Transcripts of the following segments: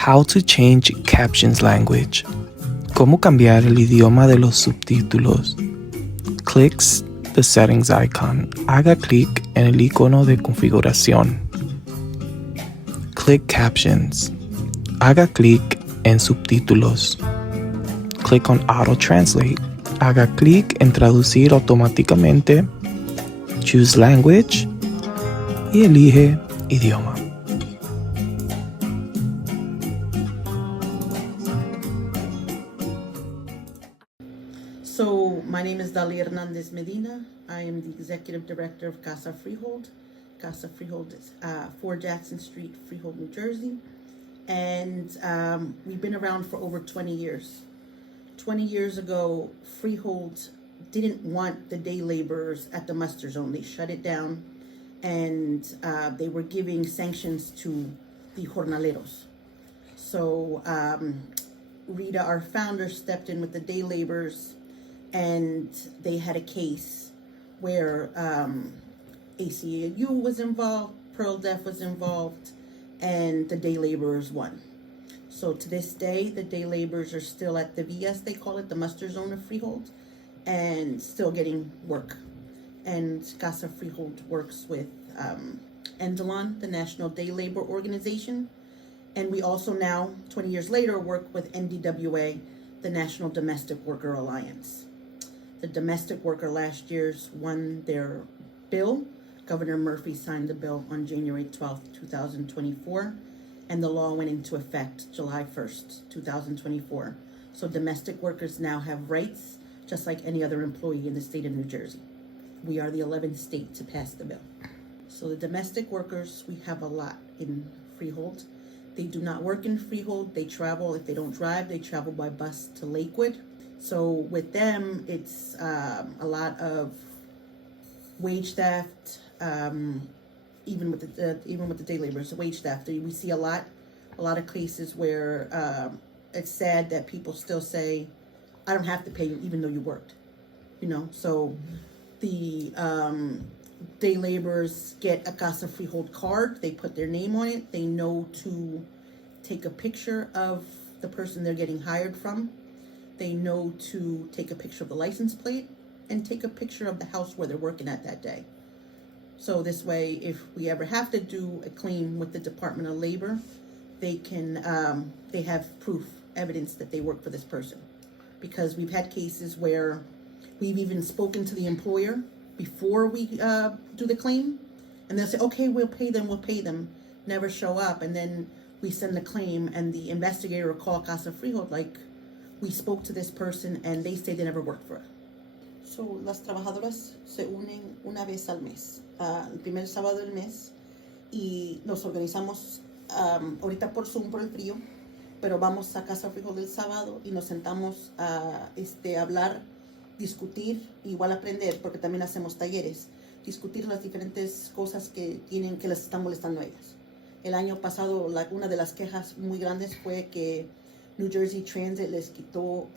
How to change captions language. Cómo cambiar el idioma de los subtítulos. Clicks the settings icon. Haga clic en el icono de configuración. Click captions. Haga clic en subtítulos. Click on auto translate. Haga clic en traducir automáticamente. Choose language y elige idioma. So, my name is Dalia Hernandez Medina. I am the Executive Director of Casa Freehold. Casa Freehold is 4 Jackson Street, Freehold, New Jersey. And we've been around for over 20 years. 20 years ago, Freehold didn't want the day laborers at the muster zone. They shut it down, and they were giving sanctions to the jornaleros. So Rita, our founder, stepped in with the day laborers, and they had a case where ACLU was involved, Pearl Def was involved, and the day laborers won. So to this day, the day laborers are still at the VS, they call it, the muster zone of Freehold, and still getting work. And Casa Freehold works with NDLON, the National Day Labor Organization, and we also now, 20 years later, work with NDWA, the National Domestic Worker Alliance. The domestic worker last year's won their bill. Governor Murphy signed the bill on January 12th, 2024, and the law went into effect July 1st, 2024. So domestic workers now have rights just like any other employee in the state of New Jersey. We are the 11th state to pass the bill. So the domestic workers, we have a lot in Freehold. They do not work in Freehold. They travel. If they don't drive, they travel by bus to Lakewood. So with them, it's a lot of wage theft, even with the day laborers, wage theft. We see a lot of cases where it's sad that people still say, "I don't have to pay you, even though you worked." So the day laborers get a Casa Freehold card. They put their name on it. They know to take a picture of the person they're getting hired from. They know to take a picture of the license plate and take a picture of the house where they're working at that day. So this way, if we ever have to do a claim with the Department of Labor, they can they have proof, evidence that they work for this person. Because we've had cases where we've even spoken to the employer before we do the claim, and they'll say, "Okay, we'll pay them," never show up, and then we send the claim, and the investigator will call Casa Freehold like, "We spoke to this person, and they say they never worked for us." So, las trabajadoras se unen una vez al mes, el primer sábado del mes, y nos organizamos ahorita por Zoom por el frío, pero vamos a Casa Freehold el sábado y nos sentamos a hablar, discutir, igual aprender, porque también hacemos talleres, discutir las diferentes cosas que les están molestando a ellas. El año pasado, una de las quejas muy grandes fue que New Jersey Transit les quitó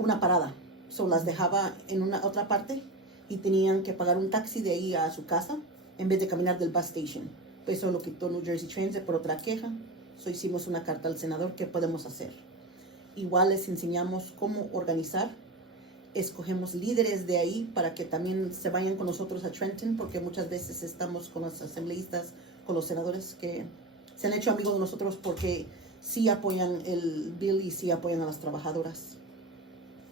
una parada. So las dejaba en una otra parte y tenían que pagar un taxi de ahí a su casa en vez de caminar del bus station. Pues eso lo quitó New Jersey Transit por otra queja. So hicimos una carta al senador, ¿qué podemos hacer? Igual les enseñamos cómo organizar. Escogemos líderes de ahí para que también se vayan con nosotros a Trenton, porque muchas veces estamos con los asambleístas, con los senadores que se han hecho amigos de nosotros porque sí apoyan el bill y sí apoyan a las trabajadoras.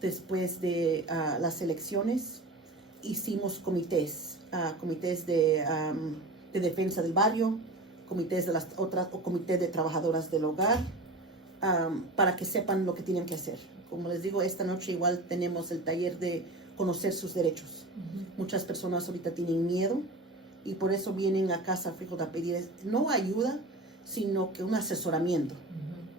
Después de las elecciones, hicimos comités de defensa del barrio, comités de las otras o comités de trabajadoras del hogar, para que sepan lo que tienen que hacer. Como les digo, esta noche igual tenemos el taller de conocer sus derechos. Muchas personas ahorita tienen miedo y por eso vienen a Casa Freehold a pedir no ayuda, sino que un asesoramiento.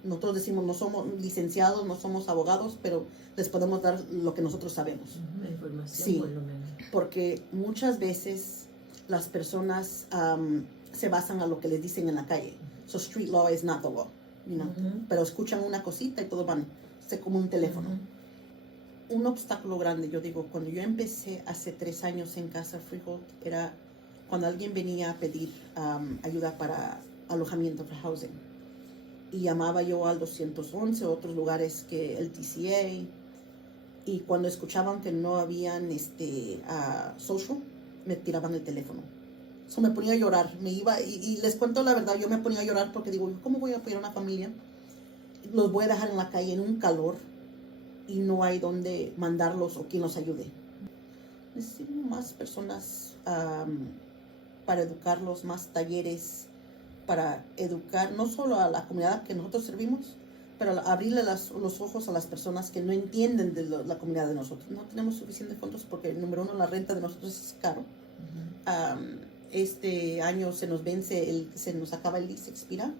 Nosotros decimos, no somos licenciados, no somos abogados, pero les podemos dar lo que nosotros sabemos. La información, sí, por lo menos. Porque muchas veces las personas se basan a lo que les dicen en la calle. So street law is not the law, Pero escuchan una cosita y todo van, como un teléfono. Un obstáculo grande, yo digo, cuando yo empecé hace 3 años en Casa Freehold, era cuando alguien venía a pedir ayuda para alojamiento, for housing. y llamaba yo al 211, otros lugares que el TCA, y cuando escuchaban que no habían social, me tiraban el teléfono. So me ponía a llorar, me iba, y les cuento la verdad, yo me ponía a llorar porque digo, ¿cómo voy a apoyar a una familia? Los voy a dejar en la calle en un calor y no hay donde mandarlos o quien los ayude. Necesitamos más personas para educarlos, más talleres para educar no solo a la comunidad que nosotros servimos, pero abrirle los ojos a las personas que no entienden de la comunidad de nosotros. No tenemos suficientes fondos porque, número uno, la renta de nosotros es caro. Este año se nos vence, se nos acaba el lease, expira,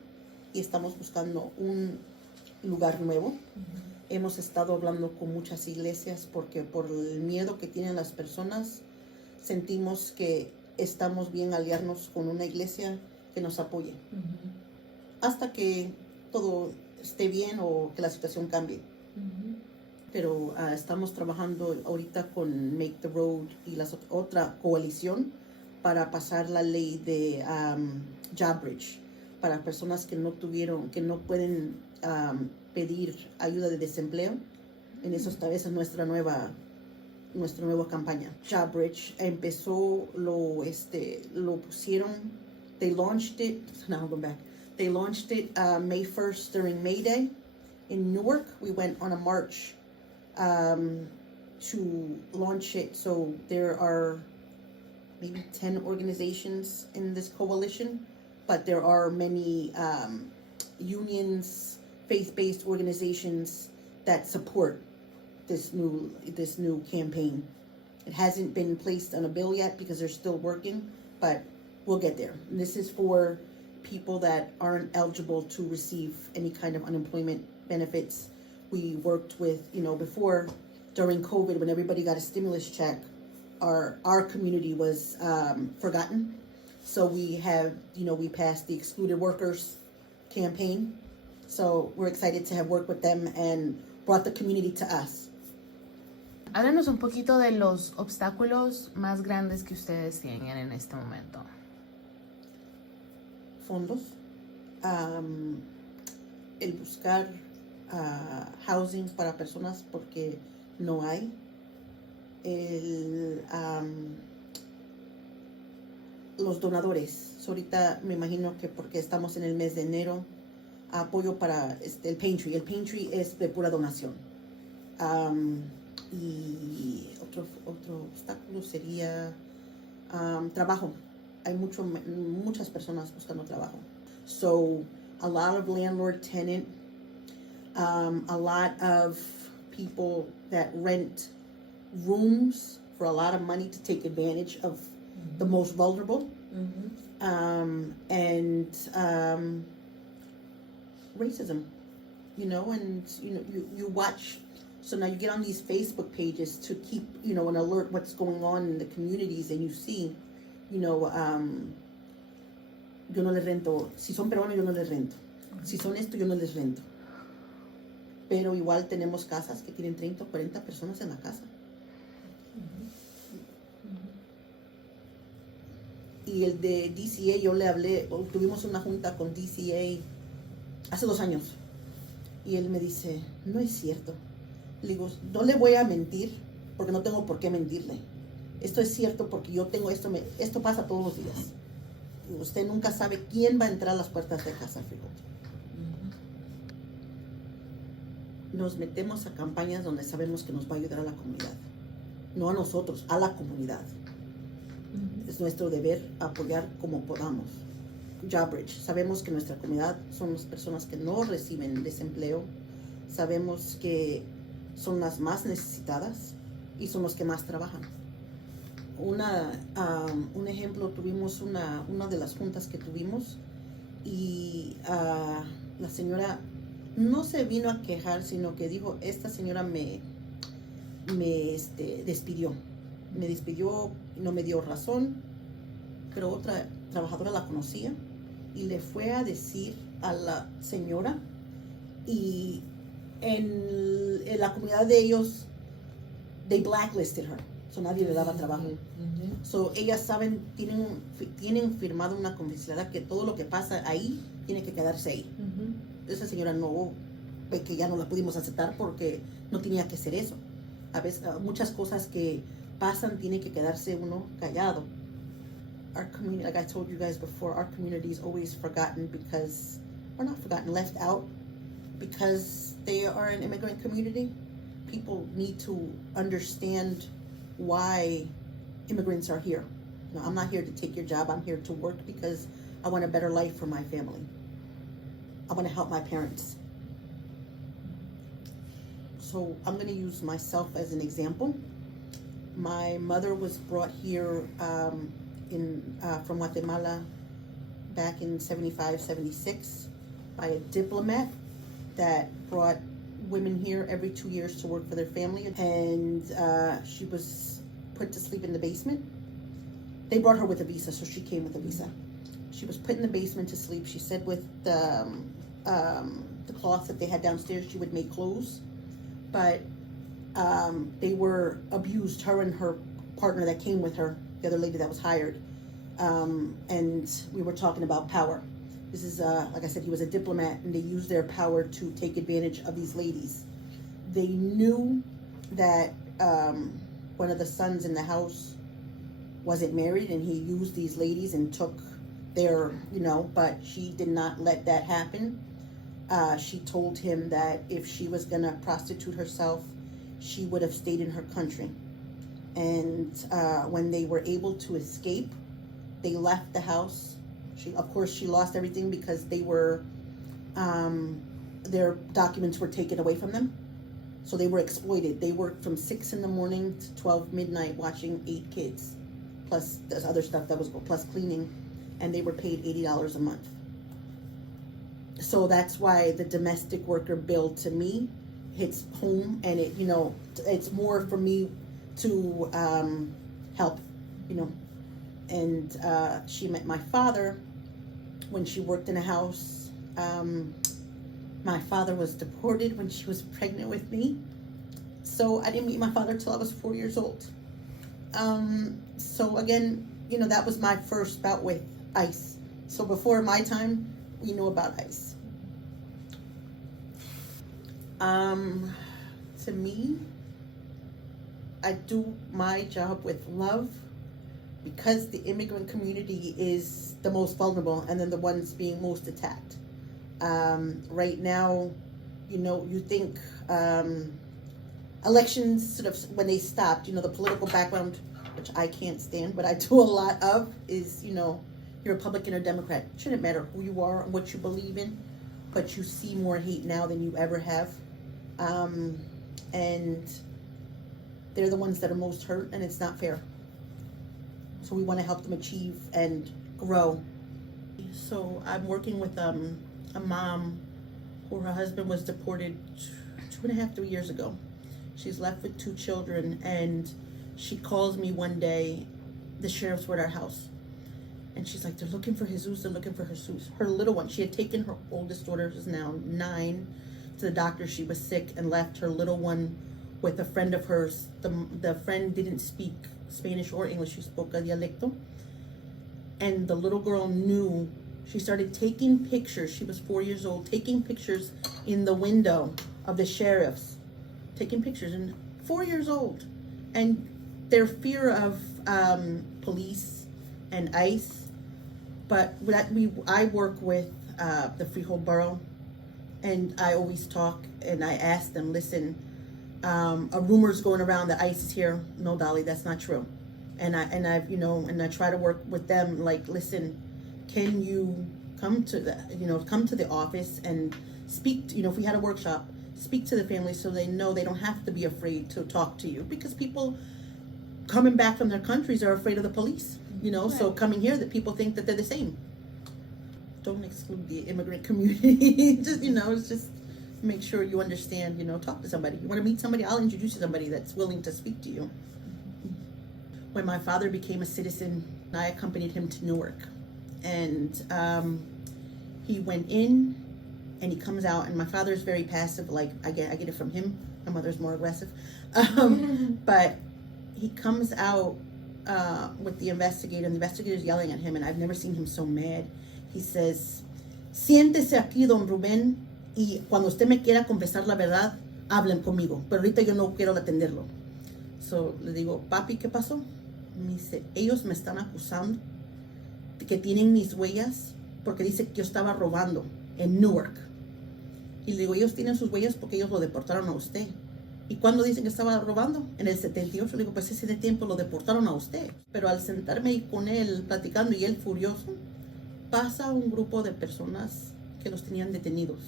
y estamos buscando un lugar nuevo. Hemos estado hablando con muchas iglesias porque por el miedo que tienen las personas, sentimos que estamos bien aliarnos con una iglesia que nos apoye hasta que todo esté bien o que la situación cambie. Pero estamos trabajando ahorita con Make the Road y otra coalición para pasar la ley de Job Bridge para personas que no pueden pedir ayuda de desempleo. En eso esta vez es nuestra nueva campaña. Job Bridge empezó, lo pusieron, they launched it May 1st during May Day in Newark. We went on a march to launch it. So there are maybe 10 organizations in this coalition, but there are many unions, faith-based organizations that support this new campaign. It hasn't been placed on a bill yet because they're still working, but we'll get there. And this is for people that aren't eligible to receive any kind of unemployment benefits. We worked with, before, during COVID, when everybody got a stimulus check, our community was forgotten. So we passed the Excluded Workers campaign. So we're excited to have worked with them and brought the community to us. Háblenos un poquito de los obstáculos más grandes que ustedes tienen en este momento. Fondos, el buscar housing para personas porque no hay, los donadores. So ahorita me imagino que porque estamos en el mes de enero, apoyo para el pantry. El pantry es de pura donación. Y otro obstáculo sería trabajo. Hay muchas personas buscando trabajo. So a lot of landlord-tenant, a lot of people that rent rooms for a lot of money to take advantage of the most vulnerable. And racism, and you watch. So now you get on these Facebook pages to keep, an alert what's going on in the communities, and you see, yo no les rento. Si son peruanos, yo no les rento. Si son esto, yo no les rento. Pero igual tenemos casas que tienen 30 o 40 personas en la casa. Y el de DCA, yo le hablé, tuvimos una junta con DCA hace 2 años. Y él me dice, no es cierto. Le digo, no le voy a mentir porque no tengo por qué mentirle. Esto es cierto porque yo tengo esto pasa todos los días. Usted nunca sabe quién va a entrar a las puertas de Casa Freehold. Nos metemos a campañas donde sabemos que nos va a ayudar a la comunidad. No a nosotros, a la comunidad. Es nuestro deber apoyar como podamos. Job Bridge. Sabemos que nuestra comunidad son las personas que no reciben desempleo. Sabemos que son las más necesitadas y son los que más trabajan. Un ejemplo, tuvimos una de las juntas que tuvimos y la señora no se vino a quejar, sino que dijo, esta señora me despidió. Me despidió y no me dio razón, pero otra trabajadora la conocía y le fue a decir a la señora, y en la comunidad de ellos, they blacklisted her, so nadie le daba trabajo. So ellas saben, tienen firmado una confidencialidad que todo lo que pasa ahí tiene que quedarse ahí. esa señora no, que ya no la pudimos aceptar porque no tenía que ser eso. A veces, muchas cosas que pasan tiene que quedarse uno callado. Our community, like I told you guys before, our community is always forgotten because, or not forgotten, left out because they are an immigrant community. People need to understand why immigrants are here. You know, I'm not here to take your job. I'm here to work because I want a better life for my family. I want to help my parents. So I'm going to use myself as an example. My mother was brought here from Guatemala back in 75, 76 by a diplomat that brought women here every 2 years to work for their family. And she was put to sleep in the basement. They brought her with a visa, so she came with a visa. She was put in the basement to sleep. She said with the cloth that they had downstairs, she would make clothes. But they were abused, her and her partner that came with her, the other lady that was hired. And we were talking about power. This is, like I said, he was a diplomat, and they used their power to take advantage of these ladies. They knew that one of the sons in the house wasn't married, and he used these ladies and took their, but she did not let that happen. She told him that if she was going to prostitute herself, she would have stayed in her country. And when they were able to escape, they left the house. Of course, she lost everything because they were, their documents were taken away from them. So they were exploited. They worked from 6 in the morning to 12 midnight watching 8 kids, plus there's other stuff that was, plus cleaning, and they were paid $80 a month. So that's why the domestic worker bill to me hits home, and it, it's more for me to help, And she met my father when she worked in a house. My father was deported when she was pregnant with me. So I didn't meet my father till I was 4 years old. So again, that was my first bout with ICE. So before my time, we knew about ICE. To me, I do my job with love because the immigrant community is the most vulnerable and then the ones being most attacked. Right now, you think elections sort of, when they stopped, the political background, which I can't stand, but I do a lot of, is, you're Republican or Democrat. It shouldn't matter who you are and what you believe in, but you see more hate now than you ever have. And they're the ones that are most hurt, and it's not fair. So we want to help them achieve and grow. So I'm working with a mom who her husband was deported 2.5, 3 years ago. She's left with 2 children, and she calls me one day. The sheriffs were at our house, and she's like, they're looking for Jesus, they're looking for Jesus. Her little one, she had taken her oldest daughter, who's now 9, to the doctor. She was sick and left her little one with a friend of hers. The friend didn't speak Spanish or English. She spoke a dialecto. And the little girl knew. She started taking pictures. She was 4 years old, taking pictures in the window of the sheriffs. Taking pictures, and 4 years old. And their fear of police and ICE. But I work with the Freehold Borough, and I always talk, and I ask them, listen, a rumor's going around that ICE is here. No, Dolly, that's not true. And I try to work with them, like, listen, can you come to the office and speak to, if we had a workshop, speak to the family so they know they don't have to be afraid to talk to you, because people coming back from their countries are afraid of the police, right. So coming here, that people think that they're the same. Don't exclude the immigrant community. Just, it's just make sure you understand, talk to somebody. You want to meet somebody, I'll introduce you to somebody that's willing to speak to you. When my father became a citizen, I accompanied him to Newark, and he went in and he comes out, and my father's very passive, like I get it from him. My mother's more aggressive. But he comes out with the investigator, and the investigator's yelling at him, and I've never seen him so mad. He says, siéntese aquí, don Rubén, y cuando usted me quiera confesar la verdad, hablen conmigo, pero ahorita yo no quiero atenderlo. So, le digo, papi, ¿qué pasó? Me dice, ellos me están acusando de que tienen mis huellas porque dice que yo estaba robando en Newark. Y le digo, ellos tienen sus huellas porque ellos lo deportaron a usted. ¿Y cuándo dicen que estaba robando? En el 78. Le digo, pues ese de tiempo lo deportaron a usted. Pero al sentarme ahí con él platicando y él furioso, pasa un grupo de personas que los tenían detenidos.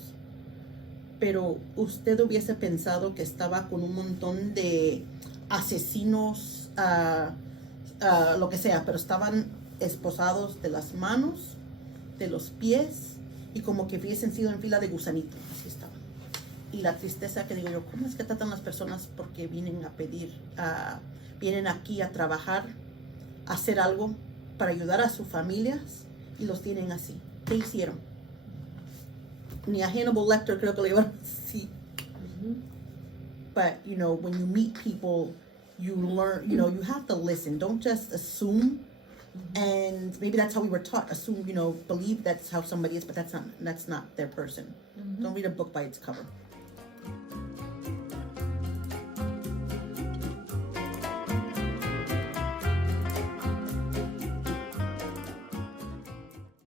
Pero usted hubiese pensado que estaba con un montón de asesinos, lo que sea, pero estaban esposados de las manos, de los pies, y como que hubiesen sido en fila de gusanito. Así estaban. Y la tristeza que digo yo, ¿cómo es que tratan las personas porque vienen a pedir, vienen aquí a trabajar, a hacer algo para ayudar a sus familias y los tienen así? ¿Qué hicieron? Ni a Hannibal Lecter creo que le iban así. But, you know, when you meet people, you learn, you know, you have to listen. Don't just assume. And maybe that's how we were taught. Assume, you know, believe that's how somebody is, but that's not their person. Don't read a book by its cover.